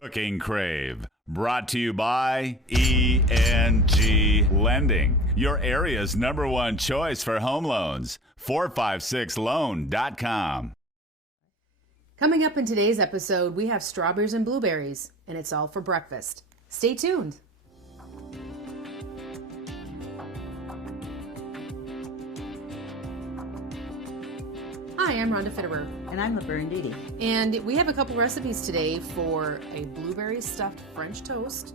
Cooking Crave, brought to you by ENG Lending, your area's #1 choice for home loans. 456loan.com. Coming up in today's episode, we have strawberries and blueberries, and it's all for breakfast. Stay tuned. Hi, I'm Rhonda Fitterer. And I'm Laverne Dede. And we have a couple recipes today for a blueberry stuffed French toast.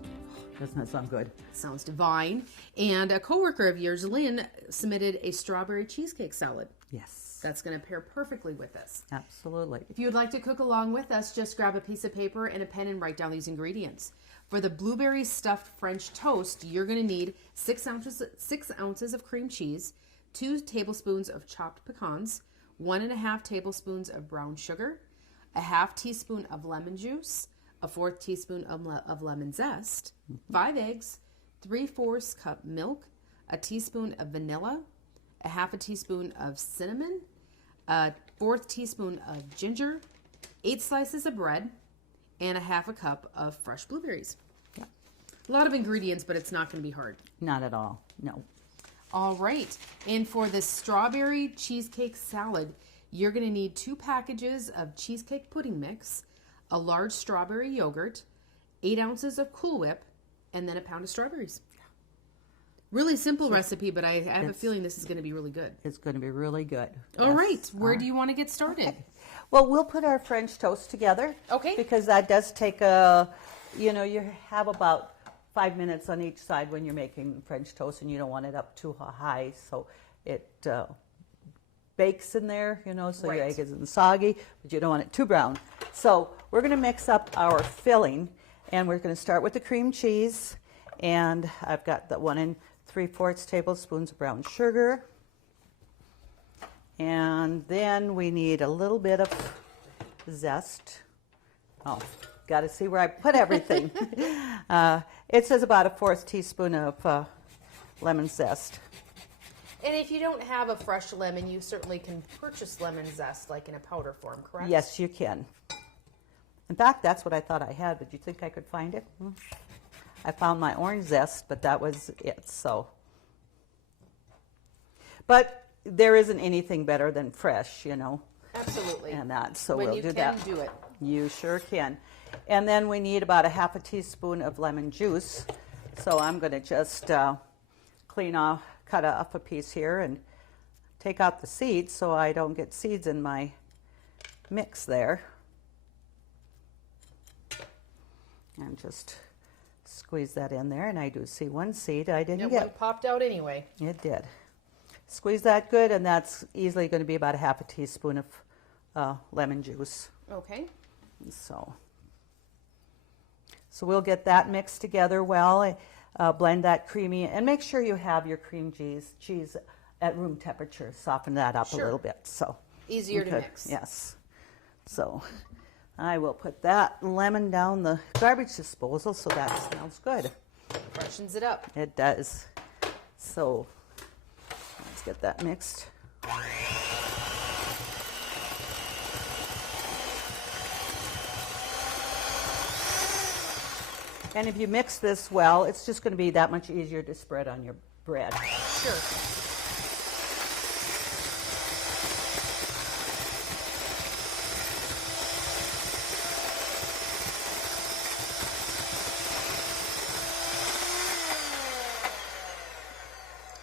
Doesn't that sound good? Sounds divine. And a coworker of yours, Lynn, submitted a strawberry cheesecake salad. Yes. That's going to pair perfectly with this. Absolutely. If you would like to cook along with us, just grab a piece of paper and a pen and write down these ingredients. For the blueberry stuffed French toast, you're going to need 6 ounces of cream cheese, 2 tablespoons of chopped pecans, 1.5 tablespoons of brown sugar, a 1/2 teaspoon of lemon juice, a 1/4 teaspoon of lemon zest, 5 eggs, 3/4 cup milk, a teaspoon of vanilla, a 1/2 teaspoon of cinnamon, a 1/4 teaspoon of ginger, 8 slices of bread, and a 1/2 cup of fresh blueberries. Yeah. A lot of ingredients, but it's not going to be hard. Not at all. No. All right. And for this strawberry cheesecake salad, you're going to need 2 packages of cheesecake pudding mix, a large strawberry yogurt, 8 ounces of Cool Whip, and then a pound of strawberries. Really simple recipe, but I have a feeling this is going to be really good. It's going to be really good. All right. Where do you want to get started? Okay. Well, we'll put our French toast together. Okay. Because that does take you have about 5 minutes on each side when you're making French toast, and you don't want it up too high, so it bakes in there, so your egg isn't soggy, but you don't want it too brown. So we're going to mix up our filling, and we're going to start with the cream cheese, and I've got the 1 3/4 tablespoons of brown sugar, and then we need a little bit of zest. Oh, got to see where I put everything. It says about a 1/4 teaspoon of lemon zest. And if you don't have a fresh lemon, you certainly can purchase lemon zest like in a powder form, correct? Yes, you can. In fact, that's what I thought I had, but do you think I could find it? I found my orange zest, but that was it, so. But there isn't anything better than fresh, Absolutely. And that, so when we'll do that. When you can, do it. You sure can. And then we need about a 1/2 teaspoon of lemon juice. So I'm going to just cut off a piece here and take out the seeds so I don't get seeds in my mix there. And just squeeze that in there. And I do see 1 seed I didn't get. One popped out anyway. It did. Squeeze that good, and that's easily going to be about a 1/2 teaspoon of lemon juice. Okay. So we'll get that mixed together well, blend that creamy, and make sure you have your cream cheese at room temperature. Soften that up a little bit. So easier to mix. Yes. So I will put that lemon down the garbage disposal, so that smells good. Freshens it up. It does. So let's get that mixed. And if you mix this well, it's just going to be that much easier to spread on your bread. Sure.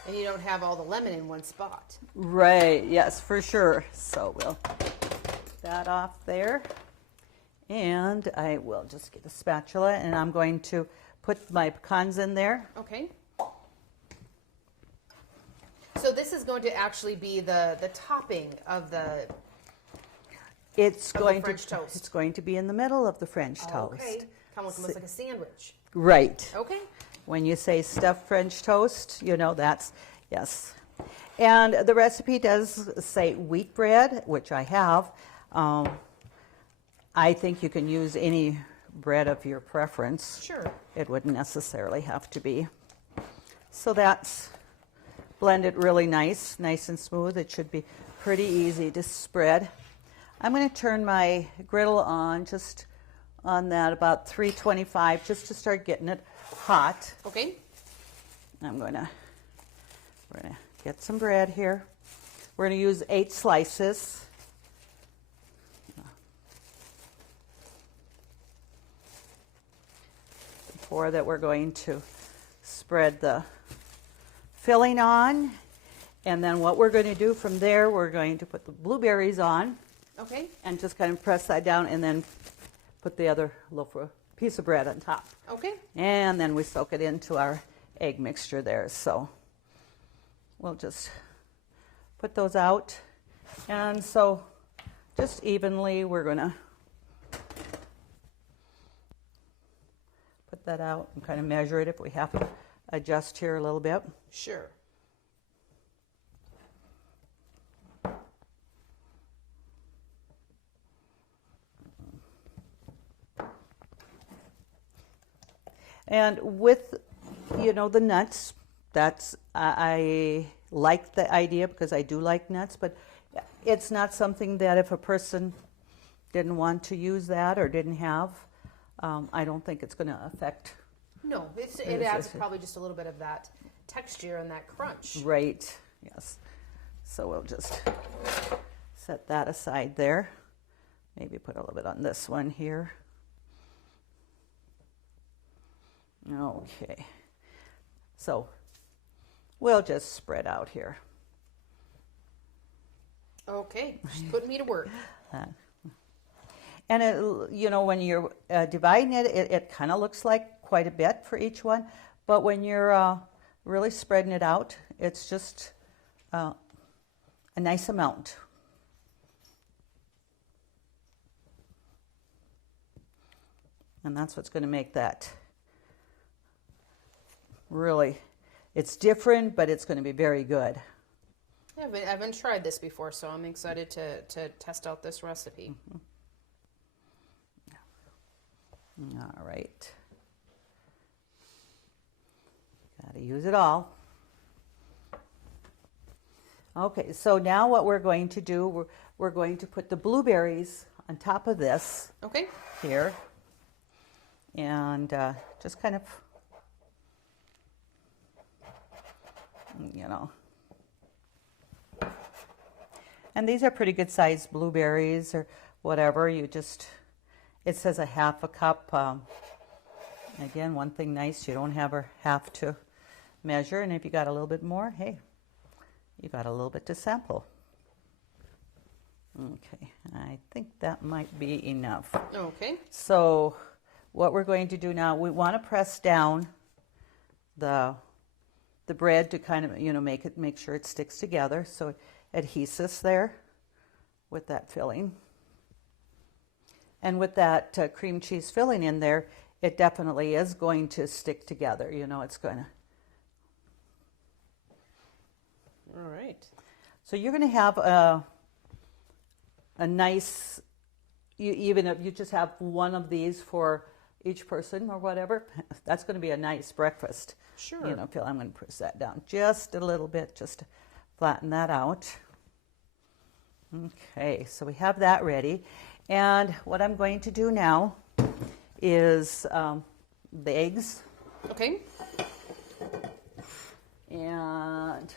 And you don't have all the lemon in one spot. Right, yes, for sure. So we'll get that off there. And I will just get a spatula, and I'm going to put my pecans in there. Okay. So this is going to actually be the topping of the French toast. It's going to be in the middle of the French toast. Okay. Kind of almost like a sandwich. Right. Okay. When you say stuffed French toast, that's, yes. And the recipe does say wheat bread, which I have. I think you can use any bread of your preference. Sure. It wouldn't necessarily have to be. So that's blend it really nice and smooth. It should be pretty easy to spread. I'm going to turn my griddle on just on that about 325 just to start getting it hot. Okay. We're gonna get some bread here. We're gonna use 8 slices. 4 that we're going to spread the filling on. And then what we're going to do from there, we're going to put the blueberries on. Okay. And just kind of press that down and then put the other piece of bread on top. Okay. And then we soak it into our egg mixture there. So we'll just put those out. And so just evenly, we're going to put that out and kind of measure it if we have to adjust here a little bit. Sure. And with, the nuts, I like the idea because I do like nuts, but it's not something that if a person didn't want to use that or didn't have, I don't think it's going to affect. No, it adds probably just a little bit of that texture and that crunch. Right, yes. So we'll just set that aside there. Maybe put a little bit on this one here. Okay, so we'll just spread out here. Okay, just putting me to work. And when you're dividing it, it kind of looks like quite a bit for each one, but when you're really spreading it out, it's just a nice amount. And that's what's going to make that really, it's different, but it's going to be very good. Yeah, I haven't tried this before, so I'm excited to test out this recipe. Mm-hmm. All right. Got to use it all. Okay, so now what we're going to do, we're going to put the blueberries on top of this. Okay. Here. And just kind of, and these are pretty good sized blueberries or whatever. It says a half a cup. Again, one thing nice, you don't have to measure, and if you got a little bit more, hey, you got a little bit to sample. Okay, I think that might be enough. Okay. So what we're going to do now, we want to press down the bread to kind of, make sure it sticks together. So adhesives there with that filling. And with that cream cheese filling in there, it definitely is going to stick together. It's going to. All right. So you're going to have a nice, even if you just have one of these for each person or whatever, that's going to be a nice breakfast. Sure. I'm going to press that down just a little bit, just to flatten that out. Okay, so we have that ready. And what I'm going to do now is the eggs. Okay. And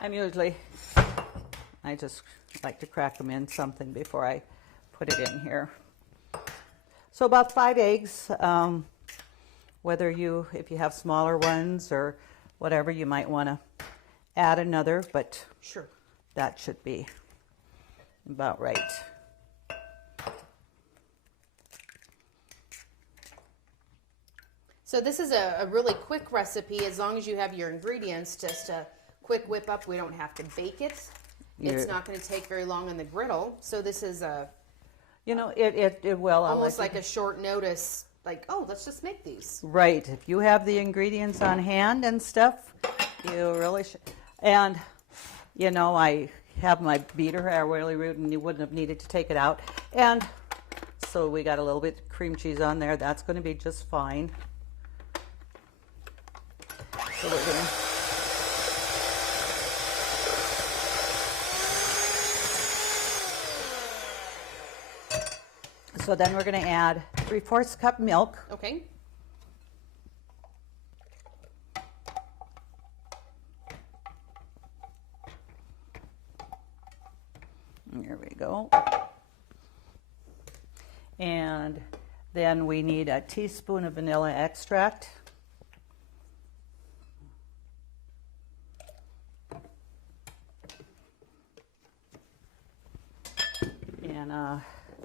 I just like to crack them in something before I put it in here. So about 5 eggs. If you have smaller ones or whatever, you might want to add another, but sure, that should be about right. So this is a really quick recipe. As long as you have your ingredients, just a quick whip up. We don't have to bake it. It's not going to take very long on the griddle. So this is it will almost like a short notice. Like, oh, let's just make these. Right. If you have the ingredients on hand and stuff, you really should. And, I have my beater. I really wouldn't have needed to take it out. And so we got a little bit of cream cheese on there. That's going to be just fine. So we're going to. So then we're going to add 3/4 cup milk. Okay. There we go. And then we need a teaspoon of vanilla extract. And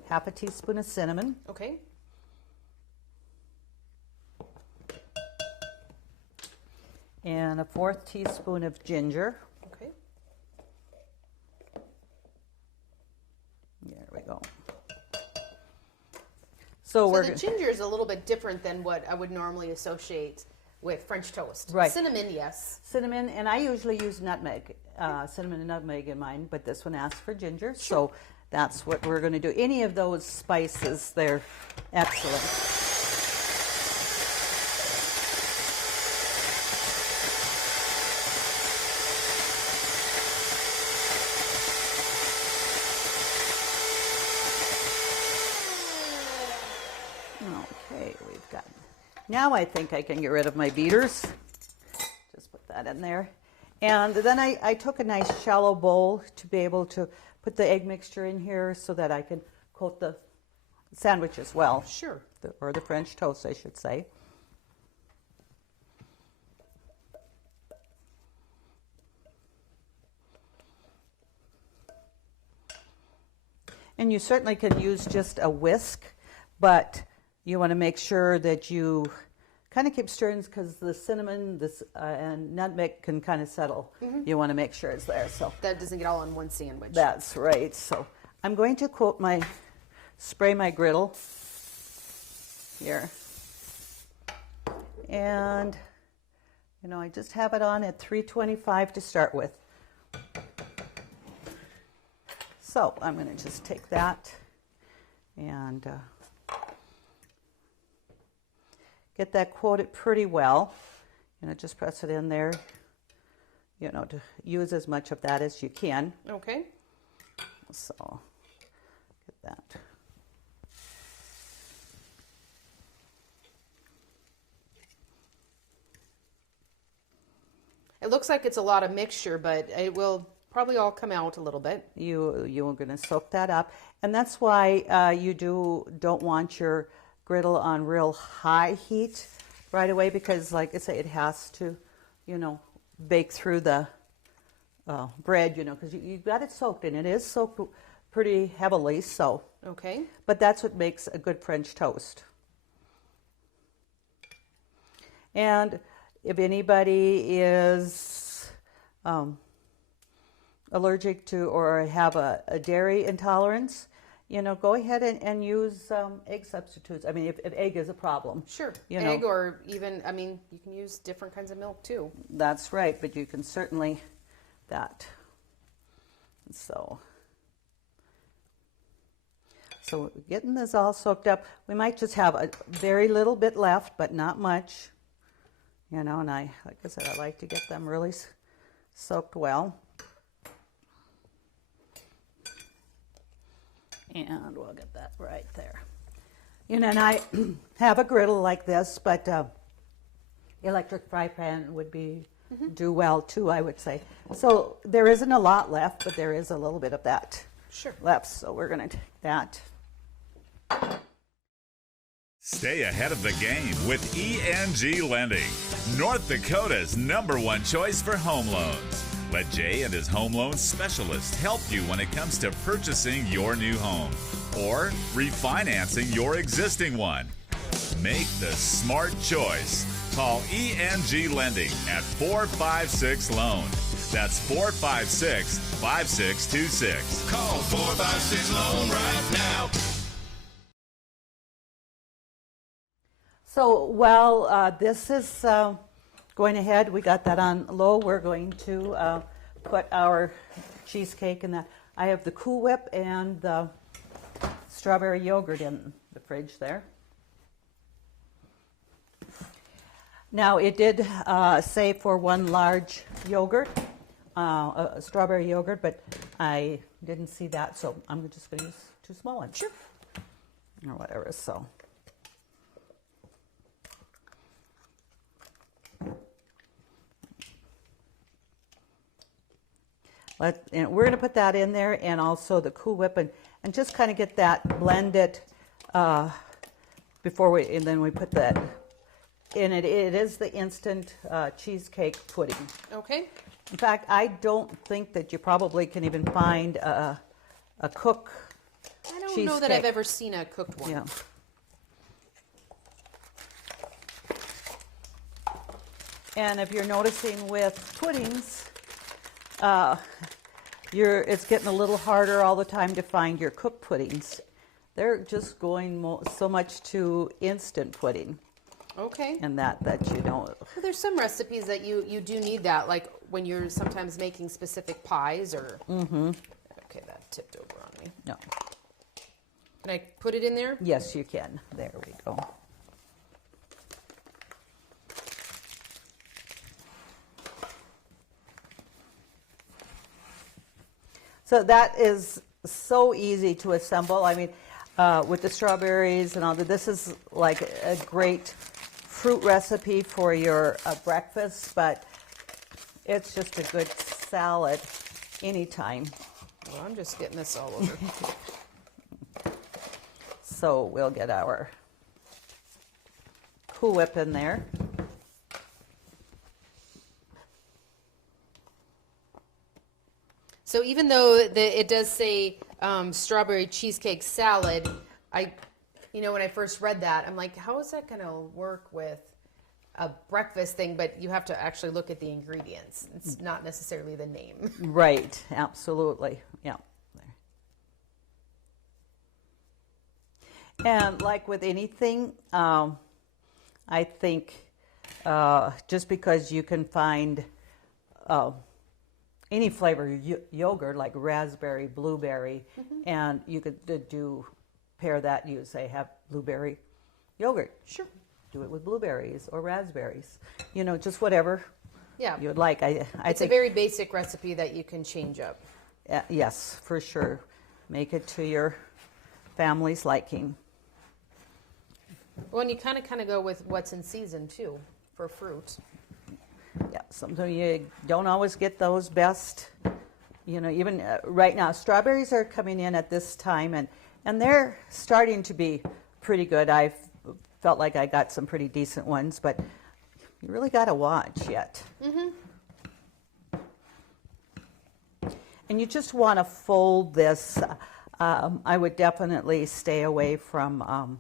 half a teaspoon of cinnamon. Okay. And a 1/4 teaspoon of ginger. Okay. There we go. So the ginger is a little bit different than what I would normally associate with French toast. Right. Cinnamon, yes. Cinnamon, and I usually use nutmeg, cinnamon and nutmeg in mine, but this one asks for ginger, Sure. so that's what we're going to do. Any of those spices, they're excellent. Okay, we've got. Now I think I can get rid of my beaters. Just put that in there. And then I took a nice shallow bowl to be able to put the egg mixture in here so that I can coat the sandwich as well. Sure. Or the French toast, I should say. And you certainly can use just a whisk, but you want to make sure that you kind of keep stirring because the cinnamon and nutmeg can kind of settle. Mm-hmm. You want to make sure it's there. So that doesn't get all on one sandwich. That's right. So I'm going to spray my griddle here. And, I just have it on at 325 to start with. So I'm going to just take that and get that coated pretty well. Just press it in there, to use as much of that as you can. Okay. So get that. It looks like it's a lot of mixture, but it will probably all come out a little bit. You're going to soak that up, and that's why you don't want your griddle on real high heat right away, because like I say, it has to, bake through the bread, because you've got it soaked, and it is soaked pretty heavily. So okay, but that's what makes a good French toast. And if anybody is allergic to or have a dairy intolerance, go ahead and use egg substitutes. I mean, if egg is a problem. Sure. Egg or even, you can use different kinds of milk too. That's right, but you can certainly that. So getting this all soaked up, we might just have a very little bit left, but not much. And like I said, I like to get them really soaked well. And we'll get that right there. And I have a griddle like this, but electric fry pan would do well too, I would say. So there isn't a lot left, but there is a little bit of that left. So we're going to take that. Stay ahead of the game with ENG Lending, North Dakota's #1 choice for home loans. Let Jay and his home loan specialist help you when it comes to purchasing your new home or refinancing your existing one. Make the smart choice. Call ENG Lending at 456-LOAN. That's 456-5626. Call 456-LOAN right now. So while this is going ahead, we got that on low. We're going to put our cheesecake in that. I have the Cool Whip and the strawberry yogurt in the fridge there. Now it did say for 1 large yogurt, a strawberry yogurt, but I didn't see that, so I'm just going to use 2 small ones. Sure. or whatever. So and we're going to put that in there, and also the Cool Whip, and just kind of get that blended before and then we put that in it. It is the instant cheesecake pudding. Okay. In fact, I don't think that you probably can even find a cook I don't cheesecake. know that I've ever seen a cooked one. Yeah. And if you're noticing with puddings, it's getting a little harder all the time to find your cooked puddings. They're just going so much to instant pudding. Okay. And that you know. Well, there's some recipes that you do need that, like when you're sometimes making specific pies or. Mm-hmm. Okay, that tipped over on me. No. Can I put it in there? Yes, you can. There we go. So that is so easy to assemble. I mean, with the strawberries and all that, this is like a great fruit recipe for your breakfast, but it's just a good salad anytime. Well, I'm just getting this all over. So we'll get our Cool Whip in there. So even though it does say strawberry cheesecake salad, when I first read that, I'm like, how is that going to work with a breakfast thing? But you have to actually look at the ingredients. It's not necessarily the name. Right, absolutely. Yeah. And like with anything, I think just because you can find any flavor yogurt, like raspberry, blueberry, and you could pair that. You say have blueberry yogurt. Sure. Do it with blueberries or raspberries. Just whatever you would like. I it's think a very basic recipe that you can change up. Yes, for sure. Make it to your family's liking. Well, and you kind of go with what's in season too for fruit. Yeah, sometimes you don't always get those best. Even right now, strawberries are coming in at this time, and they're starting to be pretty good. I've felt like I got some pretty decent ones, but you really got to watch yet. Mm-hmm. And you just want to fold this. I would definitely stay away from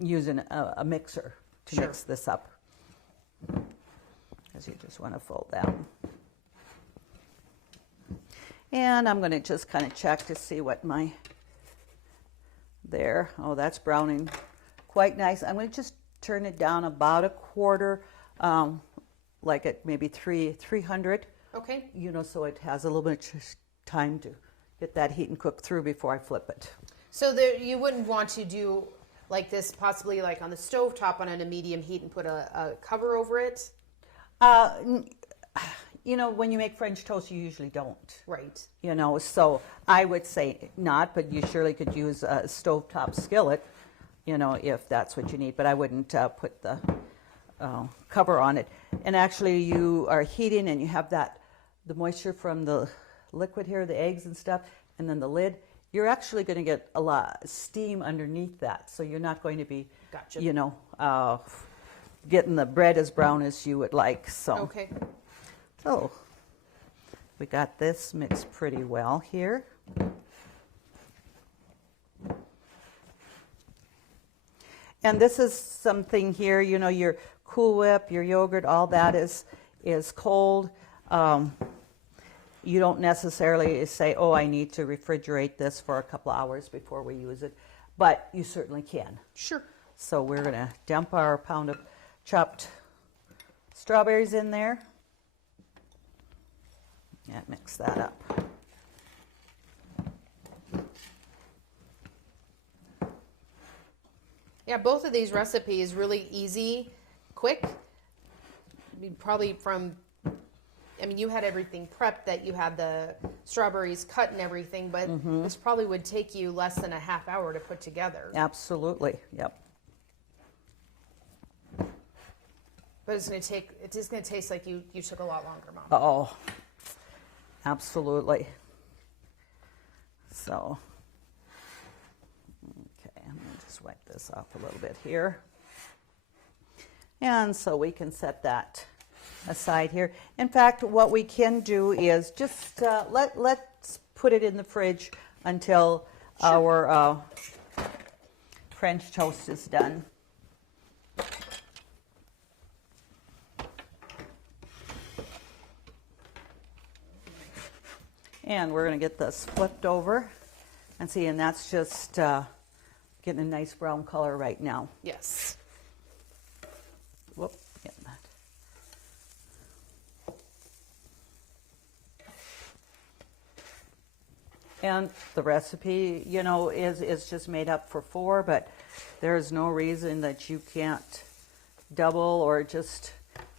using a mixer to mix this up, because you just want to fold that. And I'm going to just kind of check to see what oh, that's browning quite nice. I'm going to just turn it down about a quarter, like at maybe 300. Okay. So it has a little bit of time to get that heat and cook through before I flip it. So you wouldn't want to do like this, possibly like on the stovetop on a medium heat and put a cover over it? When you make French toast, you usually don't. Right. So I would say not, but you surely could use a stovetop skillet, if that's what you need. But I wouldn't put the cover on it. And actually, you are heating, and you have the moisture from the liquid here, the eggs and stuff, and then the lid. You're actually going to get a lot of steam underneath that, so you're not going to be, getting the bread as brown as you would like. So, okay. So we got this mixed pretty well here. And this is something here, your Cool Whip, your yogurt, all that is cold. You don't necessarily say, oh, I need to refrigerate this for a couple hours before we use it, but you certainly can. Sure. So we're going to dump our pound of chopped strawberries in there. And mix that up. Yeah, both of these recipes really easy, quick. Probably I mean, you had everything prepped, that you had the strawberries cut and everything, but this probably would take you less than a half hour to put together. Absolutely, yep. But it's just gonna taste like you took a lot longer, Mom. Oh, absolutely. So, okay, I'm gonna just wipe this off a little bit here. And so we can set that aside here. In fact, what we can do is just let's put it in the fridge until our French toast is done. And we're going to get this flipped over and see, and that's just getting a nice brown color right now. Yes. Whoop, getting that. And the recipe, you know, is just made up for 4, but there's no reason that you can't double or just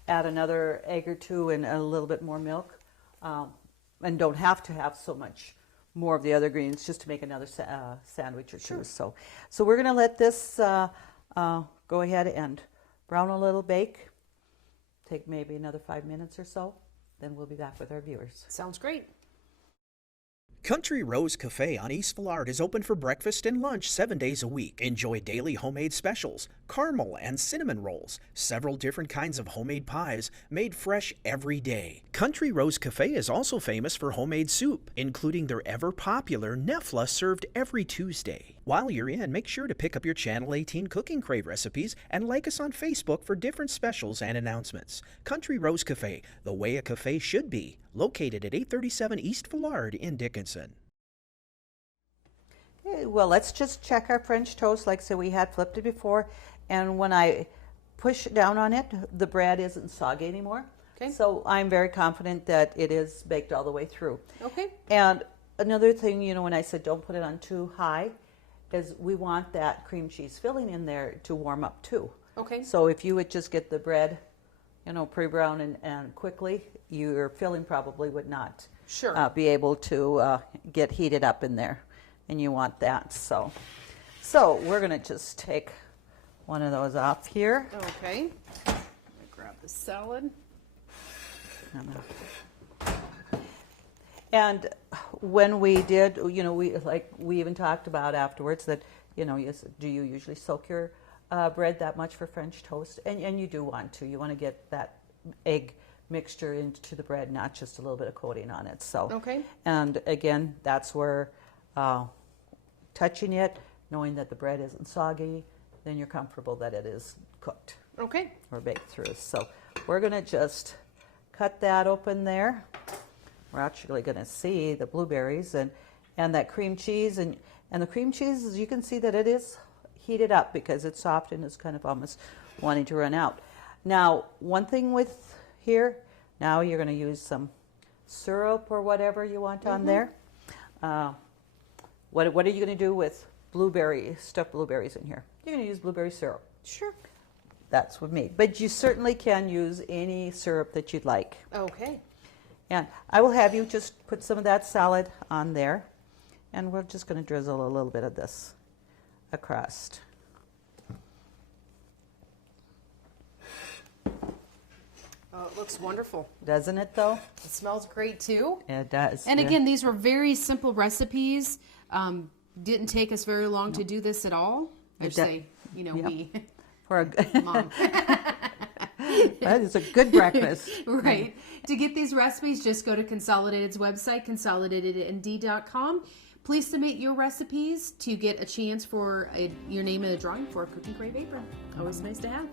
add another egg or 2 and a little bit more milk. And don't have to have so much more of the other greens just to make another sandwich or 2. So we're going to let this go ahead and brown a little, bake. Take maybe another 5 minutes or so. Then we'll be back with our viewers. Sounds great. Country Rose Cafe on East Villard is open for breakfast and lunch 7 days a week. Enjoy daily homemade specials, caramel and cinnamon rolls, several different kinds of homemade pies made fresh every day. Country Rose Cafe is also famous for homemade soup, including their ever-popular Nefla served every Tuesday. While you're in, make sure to pick up your Channel 18 Cooking Crave recipes and like us on Facebook for different specials and announcements. Country Rose Cafe, the way a cafe should be, located at 837 East Villard in Dickinson. Okay, well, let's just check our French toast. Like I said, we had flipped it before, and when I push down on it, the bread isn't soggy anymore. Okay. So I'm very confident that it is baked all the way through. Okay. And another thing, you know, when I said don't put it on too high, is we want that cream cheese filling in there to warm up too. Okay. So if you would just get the bread, you know, pre-brown and quickly, your filling probably would not be able to get heated up in there, and you want that. So we're going to just take one of those off here. Okay. Let me grab the salad. And when we did, you know, we even talked about afterwards that, you know, do you usually soak your bread that much for French toast? And you do want to. You want to get that egg mixture into the bread, not just a little bit of coating on it. So, okay. And again, that's where touching it, knowing that the bread isn't soggy, then you're comfortable that it is cooked. Okay. Or baked through. So we're going to just cut that open there. We're actually going to see the blueberries and that cream cheese. And the cream cheese, as you can see that it is heated up because it's soft and it's kind of almost wanting to run out. Now, one thing with here, now you're going to use some syrup or whatever you want on there. What are you going to do with stuffed blueberries in here? You're going to use blueberry syrup. Sure. That's with me. But you certainly can use any syrup that you'd like. Okay. And I will have you just put some of that salad on there. And we're just going to drizzle a little bit of this across. Oh, it looks wonderful. Doesn't it, though? It smells great, too. It does. And again, these were very simple recipes. Didn't take us very long to do this at all. I'd say, you know, we. For a Mom. That is a good breakfast. Right. To get these recipes, just go to Consolidated's website, consolidatednd.com. Please submit your recipes to get a chance for your name in the drawing for a Cooking Crave apron. Always nice to have.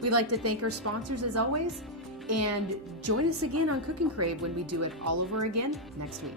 We'd like to thank our sponsors as always, and join us again on Cooking Crave when we do it all over again next week.